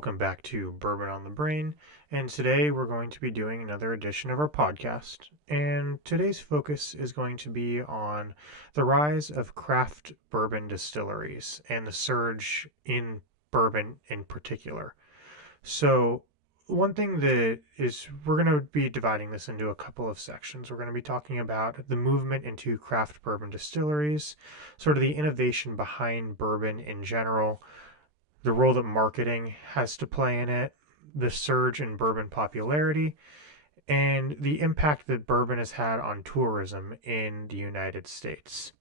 welcome back to Bourbon on the Brain. And today we're going to be doing another edition of our podcast. And today's focus is going to be on the rise of craft bourbon distilleries and the surge in bourbon in particular. So, one thing that is, we're going to be dividing this into a couple of sections. We're going to be talking about the movement into craft bourbon distilleries, sort of the innovation behind bourbon in general, the role that marketing has to play in it, the surge in bourbon popularity, and the impact that bourbon has had on tourism in the United States.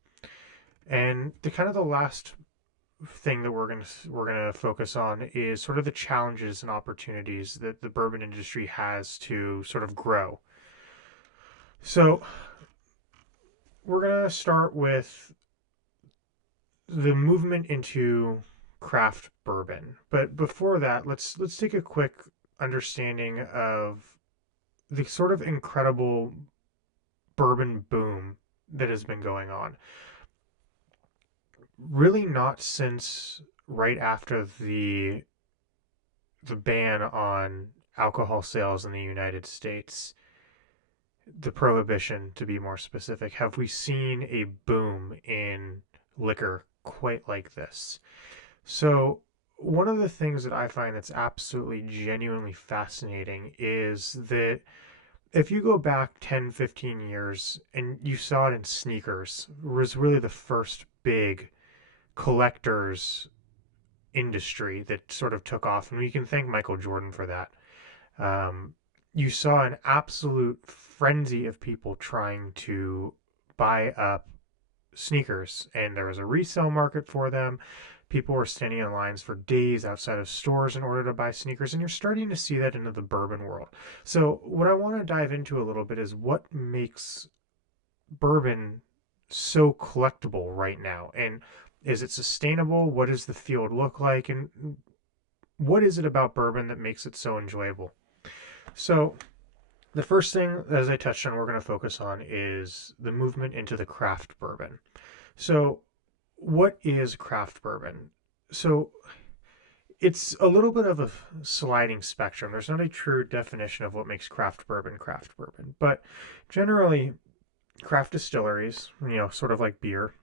And the last thing that we're gonna focus on is sort of the challenges and opportunities that the bourbon industry has to sort of grow. So we're gonna start with the movement into craft bourbon. But before that, let's take a quick understanding of the sort of incredible bourbon boom that has been going on. Really not since right after the ban on alcohol sales in the United States, the prohibition to be more specific, have we seen a boom in liquor quite like this. So, one of the things that I find that's absolutely genuinely fascinating is that if you go back 10, 15 years and you saw it in sneakers, it was really the first big collector's industry that sort of took off. And we can thank Michael Jordan for that. You saw an absolute frenzy of people trying to buy up sneakers, and there was a resale market for them. People were standing in lines for days outside of stores in order to buy sneakers, and you're starting to see that into the bourbon world. So, what I want to dive into a little bit is what makes bourbon so collectible right now, and is it sustainable? What does the field look like, and what is it about bourbon that makes it so enjoyable? So, the first thing, as I touched on, we're going to focus on is the movement into the craft bourbon. So, what is craft bourbon? So, it's a little bit of a sliding spectrum. There's not a true definition of what makes craft bourbon. But generally, craft distilleries, sort of like beer,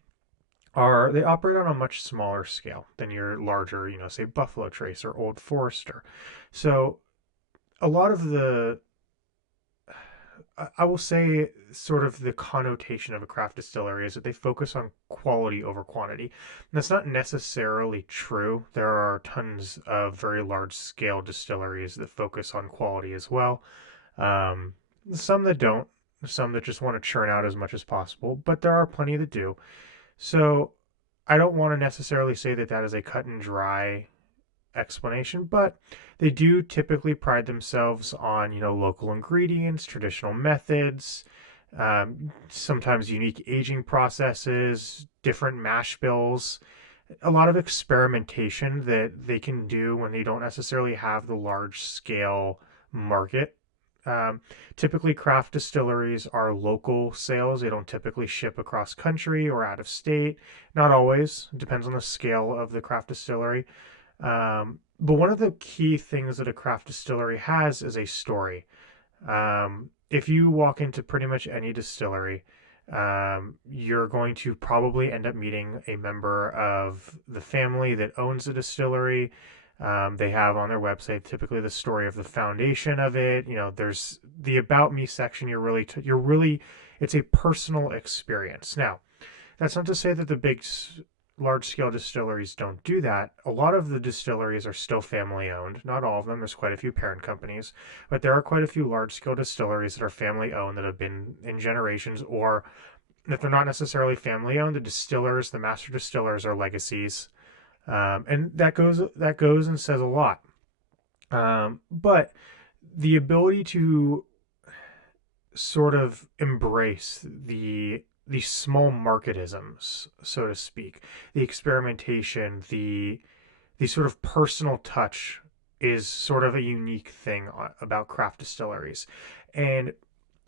they operate on a much smaller scale than your larger, say Buffalo Trace or Old Forester. So, a lot of I will say sort of the connotation of a craft distillery is that they focus on quality over quantity. And that's not necessarily true. There are tons of very large scale distilleries that focus on quality as well. Some that don't, some that just want to churn out as much as possible, but there are plenty that do. So I don't want to necessarily say that that is a cut and dry explanation, but they do typically pride themselves on, local ingredients, traditional methods, sometimes unique aging processes, different mash bills, a lot of experimentation that they can do when they don't necessarily have the large scale market. Typically, craft distilleries are local sales. They don't typically ship across country or out of state. Not always. It depends on the scale of the craft distillery. But one of the key things that a craft distillery has is a story. If you walk into pretty much any distillery, you're going to probably end up meeting a member of the family that owns the distillery. They have on their website typically the story of the foundation of it. There's the About Me section. It's a personal experience. Now, that's not to say that the large scale distilleries don't do that. A lot of the distilleries are still family owned. Not all of them. There's quite a few parent companies, but there are quite a few large scale distilleries that are family owned that have been in generations, or if they're not necessarily family owned, the master distillers are legacies. And that goes and says a lot. But the ability to sort of embrace the small marketisms, so to speak, the experimentation, the sort of personal touch is sort of a unique thing about craft distilleries. And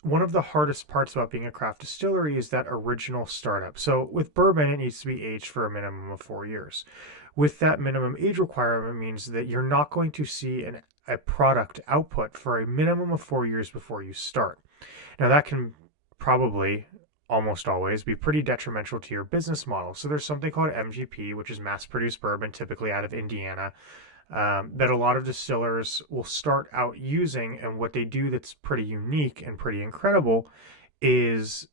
one of the hardest parts about being a craft distillery is that original startup. So with bourbon, it needs to be aged for a minimum of 4 years. With that minimum age requirement means that you're not going to see a product output for a minimum of 4 years before you start. Now that can probably almost always be pretty detrimental to your business model. So there's something called MGP, which is mass produced bourbon, typically out of Indiana, that a lot of distillers will start out using. And what they do that's pretty unique and pretty incredible is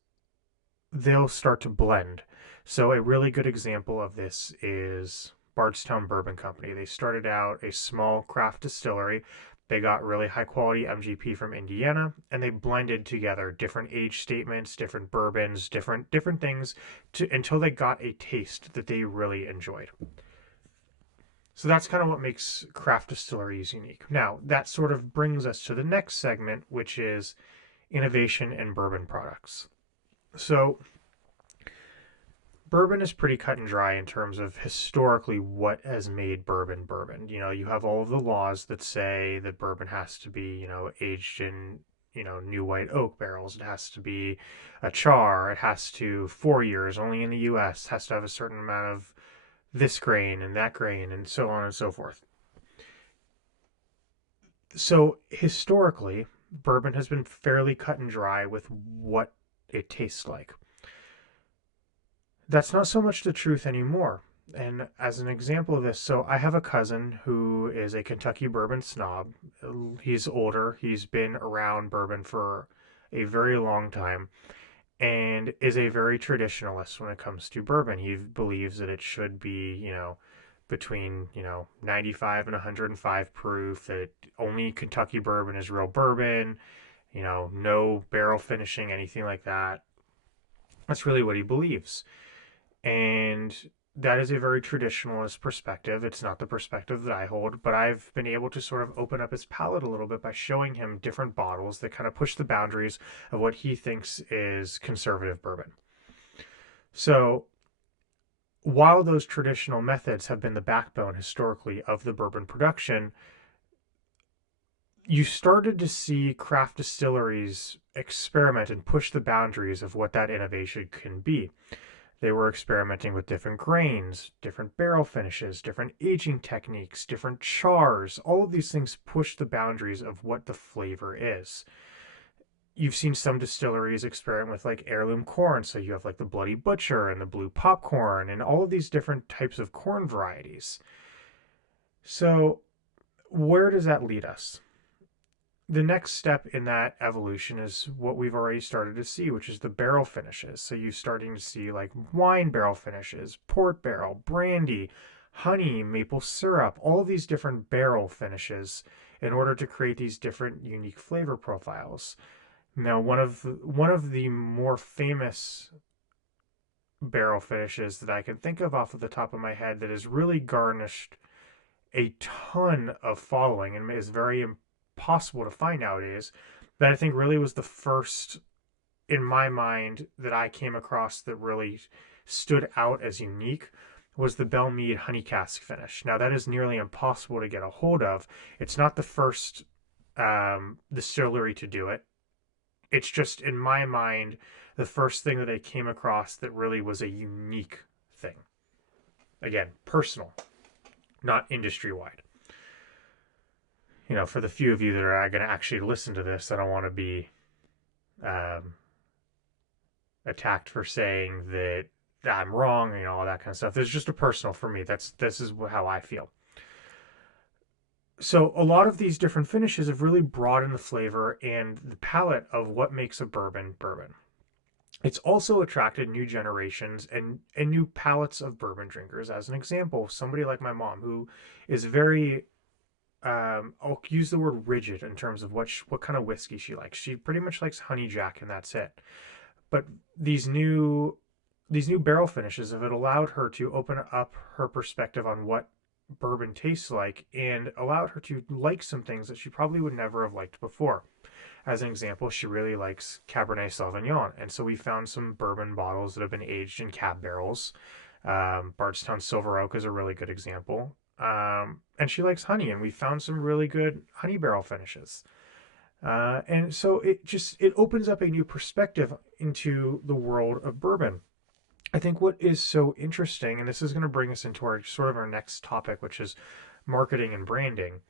they'll start to blend. So a really good example of this is Bardstown Bourbon Company. They started out a small craft distillery. They got really high quality MGP from Indiana, and they blended together different age statements, different bourbons, different things until they got a taste that they really enjoyed. So that's kind of what makes craft distilleries unique. Now, that sort of brings us to the next segment, which is innovation in bourbon products. So, bourbon is pretty cut and dry in terms of historically what has made bourbon bourbon. You know, you have all of the laws that say that bourbon has to be, aged in, new white oak barrels. It has to be a char. It has to 4 years only in the U.S. Has to have a certain amount of this grain and that grain and so on and so forth. So historically, bourbon has been fairly cut and dry with what it tastes like. That's not so much the truth anymore. And as an example of this, so I have a cousin who is a Kentucky bourbon snob. He's older, he's been around bourbon for a very long time, and is a very traditionalist when it comes to bourbon. He believes that it should be, between, 95 and 105 proof, that only Kentucky bourbon is real bourbon, no barrel finishing, anything like that. That's really what he believes. And that is a very traditionalist perspective. It's not the perspective that I hold, but I've been able to sort of open up his palate a little bit by showing him different bottles that kind of push the boundaries of what he thinks is conservative bourbon. So, while those traditional methods have been the backbone historically of the bourbon production, you started to see craft distilleries experiment and push the boundaries of what that innovation can be. They were experimenting with different grains, different barrel finishes, different aging techniques, different chars. All of these things push the boundaries of what the flavor is. You've seen some distilleries experiment with like heirloom corn. So you have like the Bloody Butcher and the Blue Popcorn and all of these different types of corn varieties. So where does that lead us? The next step in that evolution is what we've already started to see, which is the barrel finishes. So you're starting to see like wine barrel finishes, port barrel, brandy, honey, maple syrup, all of these different barrel finishes in order to create these different unique flavor profiles. Now, one of the more famous barrel finishes that I can think of off of the top of my head that has really garnished a ton of following and is very impossible to find nowadays, that I think really was the first in my mind that I came across that really stood out as unique, was the Belle Meade honey cask finish. Now that is nearly impossible to get a hold of. It's not the first distillery to do it. It's just in my mind the first thing that I came across that really was a unique thing. Again, personal, not industry wide. For the few of you that are going to actually listen to this, I don't want to be attacked for saying that I'm wrong, all that kind of stuff. This is just a personal for me. This is how I feel. So a lot of these different finishes have really broadened the flavor and the palate of what makes a bourbon bourbon. It's also attracted new generations and new palates of bourbon drinkers. As an example, somebody like my mom, who is very I'll use the word rigid in terms of what kind of whiskey she likes. She pretty much likes honey jack and that's it. But these new barrel finishes have allowed her to open up her perspective on what bourbon tastes like and allowed her to like some things that she probably would never have liked before. As an example, she really likes Cabernet Sauvignon, and so we found some bourbon bottles that have been aged in cab barrels. Bardstown Silver Oak is a really good example. And she likes honey, and we found some really good honey barrel finishes. And so it opens up a new perspective into the world of bourbon. I think what is so interesting, and this is going to bring us into our sort of our next topic, which is marketing and branding,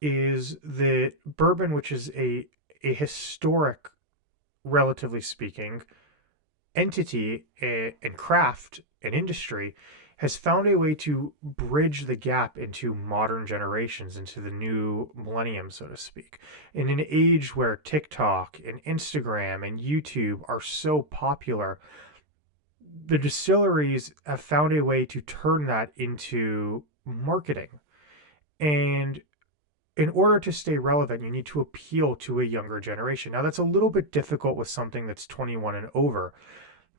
is that bourbon, which is a historic, relatively speaking, entity and craft and industry, has found a way to bridge the gap into modern generations, into the new millennium, so to speak. In an age where TikTok and Instagram and YouTube are so popular, the distilleries have found a way to turn that into marketing. And in order to stay relevant, you need to appeal to a younger generation. Now, that's a little bit difficult with something that's 21 and over.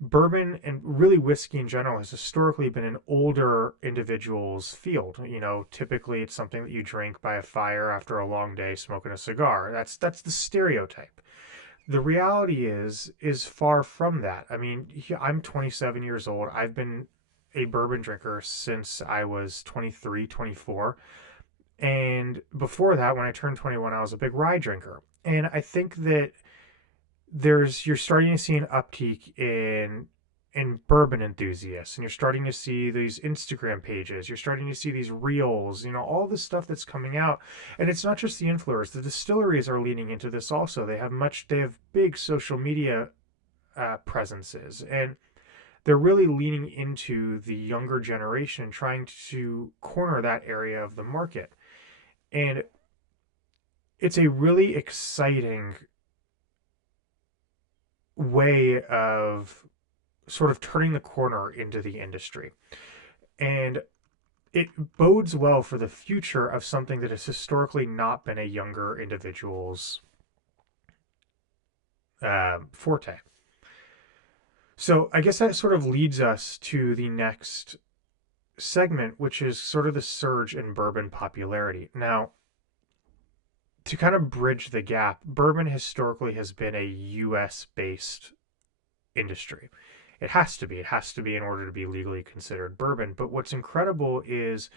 Bourbon and really whiskey in general has historically been an older individual's field. You know, typically it's something that you drink by a fire after a long day smoking a cigar. That's the stereotype. The reality is far from that. I mean, I'm 27 years old. I've been a bourbon drinker since I was 23, 24. And before that, when I turned 21, I was a big rye drinker. And I think that you're starting to see an uptick in bourbon enthusiasts, and you're starting to see these Instagram pages, you're starting to see these reels, you know, all the stuff that's coming out. And it's not just the influencers, the distilleries are leaning into this also. They have big social media presences, and they're really leaning into the younger generation and trying to corner that area of the market. And it's a really exciting way of sort of turning the corner into the industry. And it bodes well for the future of something that has historically not been a younger individual's forte. So I guess that sort of leads us to the next segment, which is sort of the surge in bourbon popularity. Now, to kind of bridge the gap, bourbon historically has been a US based industry. It has to be. It has to be in order to be legally considered bourbon. But what's incredible is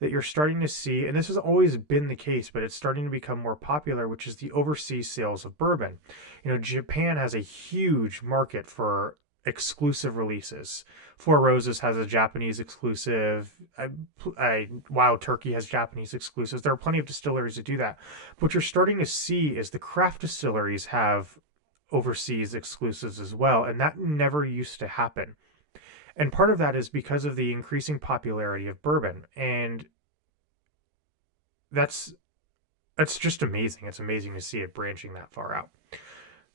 that you're starting to see, and this has always been the case, but it's starting to become more popular, which is the overseas sales of bourbon. You know, Japan has a huge market for exclusive releases. Four Roses has a Japanese exclusive. Wild Turkey has Japanese exclusives. There are plenty of distilleries that do that. But what you're starting to see is the craft distilleries have overseas exclusives as well, and that never used to happen. And part of that is because of the increasing popularity of bourbon, and that's that's just amazing. It's amazing to see it branching that far out.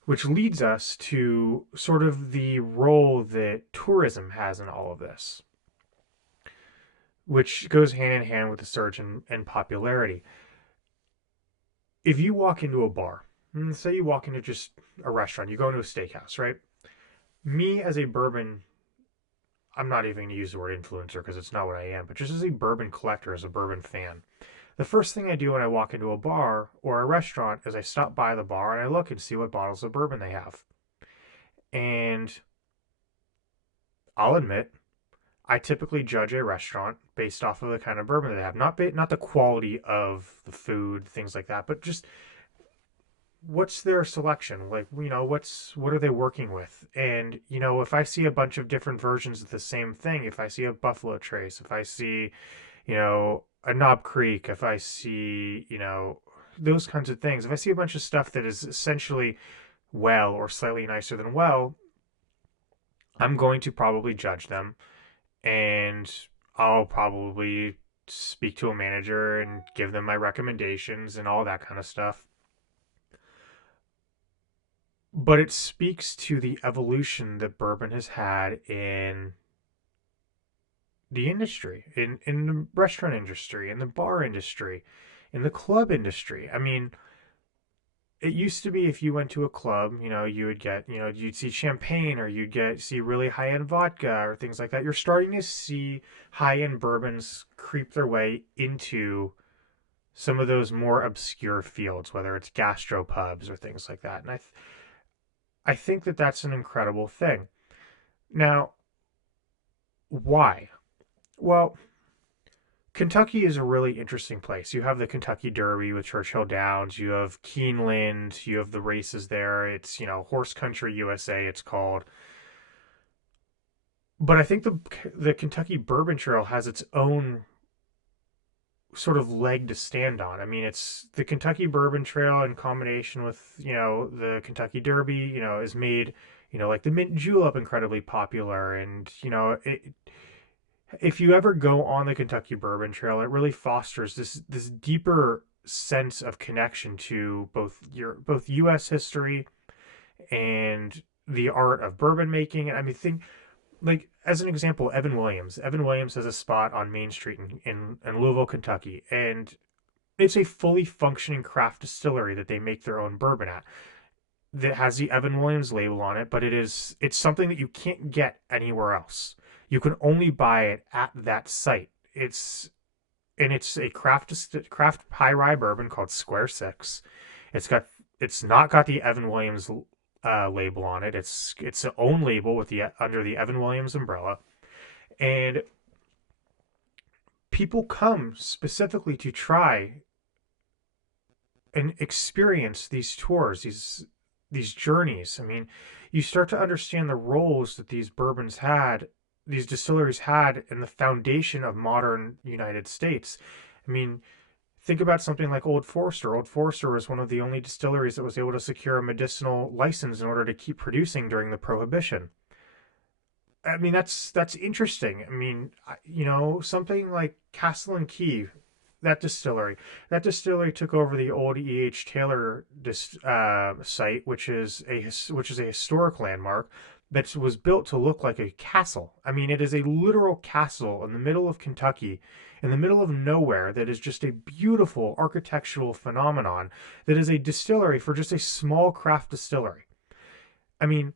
Which leads us to sort of the role that tourism has in all of this, which goes hand in hand with the surge in popularity. If you walk into a bar, say you walk into just a restaurant, you go into a steakhouse, right? Me as a bourbon, I'm not even going to use the word influencer because it's not what I am, but just as a bourbon collector, as a bourbon fan, the first thing I do when I walk into a bar or a restaurant is I stop by the bar and I look and see what bottles of bourbon they have. And I'll admit, I typically judge a restaurant based off of the kind of bourbon they have, not the quality of the food, things like that, but just what's their selection, like, you know, what are they working with. And you know, if I see a bunch of different versions of the same thing, if I see a Buffalo Trace, if I see, you know, a Knob Creek, if I see, you know, those kinds of things, if I see a bunch of stuff that is essentially well or slightly nicer than well, I'm going to probably judge them, and I'll probably speak to a manager and give them my recommendations and all that kind of stuff. But it speaks to the evolution that bourbon has had in the industry, in the restaurant industry, in the bar industry, in the club industry. I mean, it used to be if you went to a club, you know, you would get, you know, you'd see champagne or see really high end vodka or things like that. You're starting to see high end bourbons creep their way into some of those more obscure fields, whether it's gastropubs or things like that. And I think that that's an incredible thing. Now, why? Well, Kentucky is a really interesting place. You have the Kentucky Derby with Churchill Downs. You have Keeneland. You have the races there. It's, Horse Country USA, it's called. But I think the Kentucky Bourbon Trail has its own sort of leg to stand on. I mean, it's the Kentucky Bourbon Trail in combination with, the Kentucky Derby, is made, like the mint julep incredibly popular. And, if you ever go on the Kentucky Bourbon Trail, it really fosters this deeper sense of connection to both US history and the art of bourbon making. And I mean, think like as an example, Evan Williams. Evan Williams has a spot on Main Street in Louisville, Kentucky, and it's a fully functioning craft distillery that they make their own bourbon at. That has the Evan Williams label on it, but it's something that you can't get anywhere else. You can only buy it at that site. It's a craft high rye bourbon called Square Six. It's got it's not got the Evan Williams label on it. It's its own label with the under the Evan Williams umbrella, and people come specifically to try and experience these tours, these journeys. I mean, you start to understand the roles that these distilleries had in the foundation of modern United States. I mean, think about something like Old Forester. Old Forester was one of the only distilleries that was able to secure a medicinal license in order to keep producing during the Prohibition. I mean, that's interesting. I mean, something like Castle and Key, that distillery. That distillery took over the old E.H. Taylor site, which is a historic landmark that was built to look like a castle. I mean, it is a literal castle in the middle of Kentucky, in the middle of nowhere, that is just a beautiful architectural phenomenon that is a distillery for just a small craft distillery. I mean,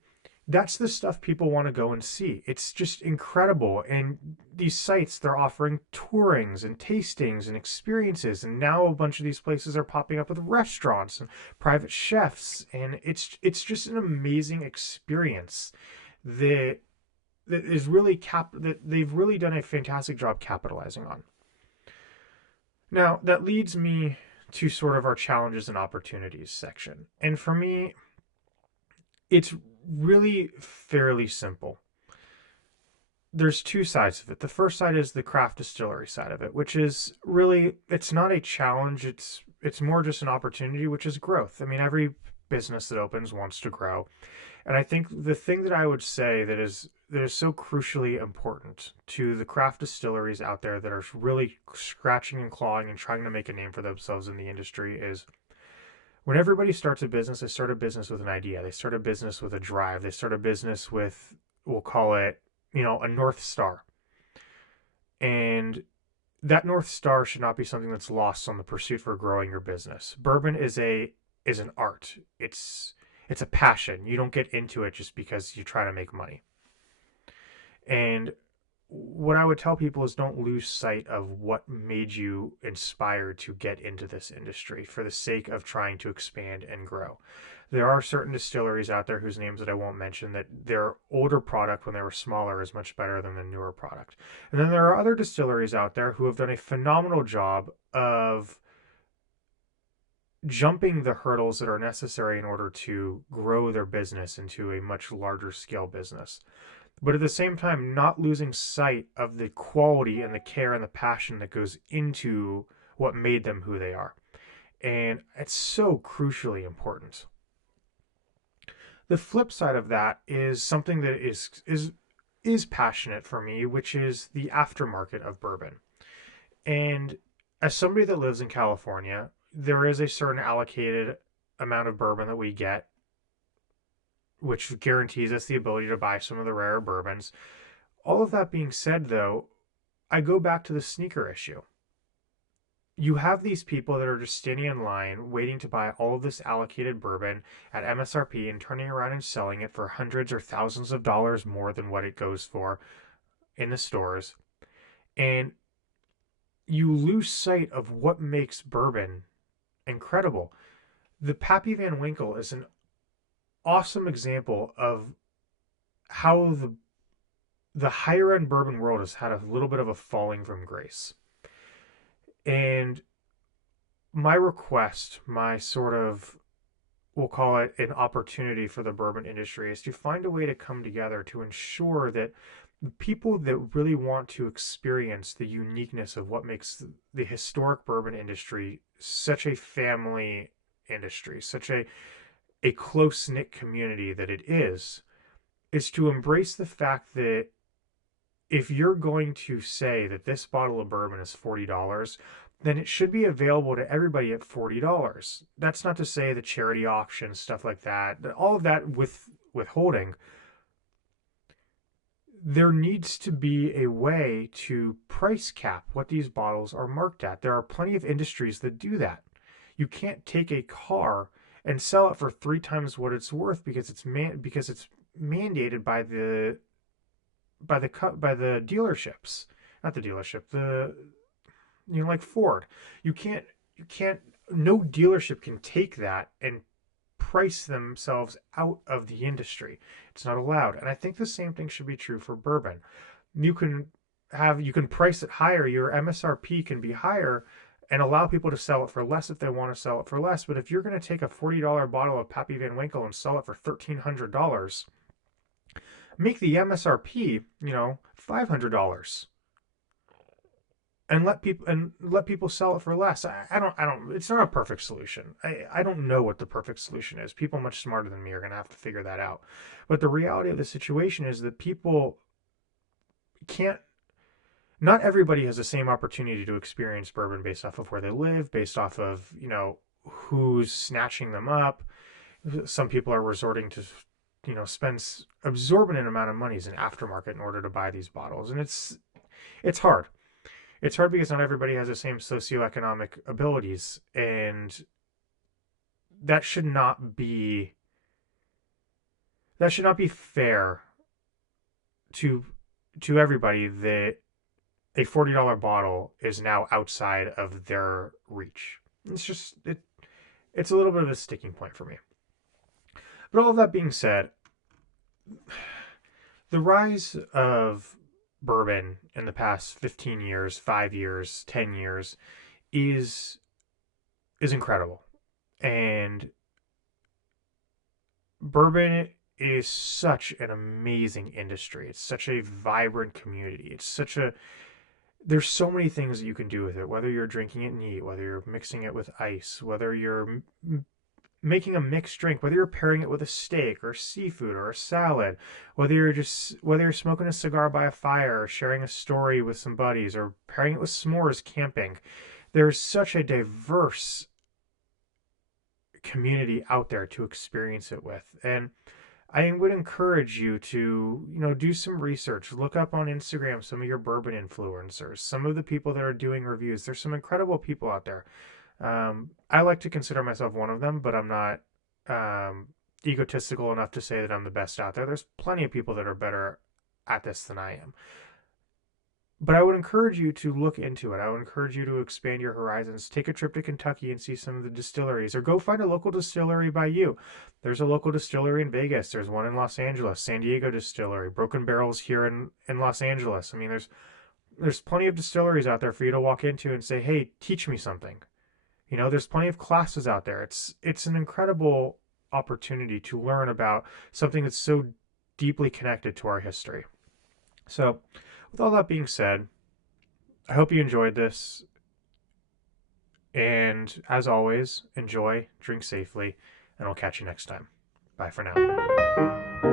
that's the stuff people want to go and see. It's just incredible. And these sites, they're offering tourings and tastings and experiences. And now a bunch of these places are popping up with restaurants and private chefs. And it's just an amazing experience that that they've really done a fantastic job capitalizing on. Now, that leads me to sort of our challenges and opportunities section. And for me, it's really fairly simple. There's two sides of it. The first side is the craft distillery side of it, which is really, it's not a challenge. It's more just an opportunity, which is growth. I mean, every business that opens wants to grow. And I think the thing that I would say that is so crucially important to the craft distilleries out there that are really scratching and clawing and trying to make a name for themselves in the industry is when everybody starts a business, they start a business with an idea. They start a business with a drive. They start a business with, we'll call it, a North Star. And that North Star should not be something that's lost on the pursuit for growing your business. Bourbon is an art. It's a passion. You don't get into it just because you try to make money. And what I would tell people is don't lose sight of what made you inspired to get into this industry for the sake of trying to expand and grow. There are certain distilleries out there whose names that I won't mention that their older product when they were smaller is much better than the newer product. And then there are other distilleries out there who have done a phenomenal job of jumping the hurdles that are necessary in order to grow their business into a much larger scale business, but at the same time not losing sight of the quality and the care and the passion that goes into what made them who they are. And it's so crucially important. The flip side of that is something that is passionate for me, which is the aftermarket of bourbon. And as somebody that lives in California, there is a certain allocated amount of bourbon that we get, which guarantees us the ability to buy some of the rarer bourbons. All of that being said, though, I go back to the sneaker issue. You have these people that are just standing in line waiting to buy all of this allocated bourbon at MSRP and turning around and selling it for hundreds or thousands of dollars more than what it goes for in the stores. And you lose sight of what makes bourbon incredible. The Pappy Van Winkle is an awesome example of how the higher end bourbon world has had a little bit of a falling from grace. And my request, my sort of, we'll call it an opportunity for the bourbon industry, is to find a way to come together to ensure that people that really want to experience the uniqueness of what makes the historic bourbon industry such a family industry, such a close knit community that it is to embrace the fact that if you're going to say that this bottle of bourbon is $40, then it should be available to everybody at $40. That's not to say the charity auctions, stuff like that, all of that with withholding. There needs to be a way to price cap what these bottles are marked at. There are plenty of industries that do that. You can't take a car and sell it for 3 times what it's worth because it's mandated by the dealerships, not the dealership, the like Ford. You can't no dealership can take that and price themselves out of the industry. It's not allowed. And I think the same thing should be true for bourbon. You can you can price it higher. Your MSRP can be higher and allow people to sell it for less if they want to sell it for less. But if you're going to take a $40 bottle of Pappy Van Winkle and sell it for $1,300, make the MSRP, $500 and let people sell it for less. I don't it's not a perfect solution. I don't know what the perfect solution is. People much smarter than me are going to have to figure that out. But the reality of the situation is that people can't not everybody has the same opportunity to experience bourbon based off of where they live, based off of, who's snatching them up. Some people are resorting to spend absorbent amount of money as an aftermarket in order to buy these bottles, and it's hard. It's hard because not everybody has the same socioeconomic abilities, and that should not be fair to everybody that a $40 bottle is now outside of their reach. It's a little bit of a sticking point for me. But all of that being said, the rise of bourbon in the past 15 years, 5 years, 10 years is incredible. And bourbon is such an amazing industry. It's such a vibrant community. There's so many things that you can do with it, whether you're drinking it neat, whether you're mixing it with ice, whether you're making a mixed drink, whether you're pairing it with a steak or seafood or a salad, whether you're smoking a cigar by a fire or sharing a story with some buddies or pairing it with s'mores camping. There's such a diverse community out there to experience it with. And I would encourage you to, do some research. Look up on Instagram some of your bourbon influencers, some of the people that are doing reviews. There's some incredible people out there. I like to consider myself one of them, but I'm not egotistical enough to say that I'm the best out there. There's plenty of people that are better at this than I am. But I would encourage you to look into it. I would encourage you to expand your horizons. Take a trip to Kentucky and see some of the distilleries, or go find a local distillery by you. There's a local distillery in Vegas. There's one in Los Angeles, San Diego Distillery, Broken Barrels here in Los Angeles. I mean, there's plenty of distilleries out there for you to walk into and say, hey, teach me something. There's plenty of classes out there. It's an incredible opportunity to learn about something that's so deeply connected to our history. So, with all that being said, I hope you enjoyed this. And as always, enjoy, drink safely, and I'll catch you next time. Bye for now.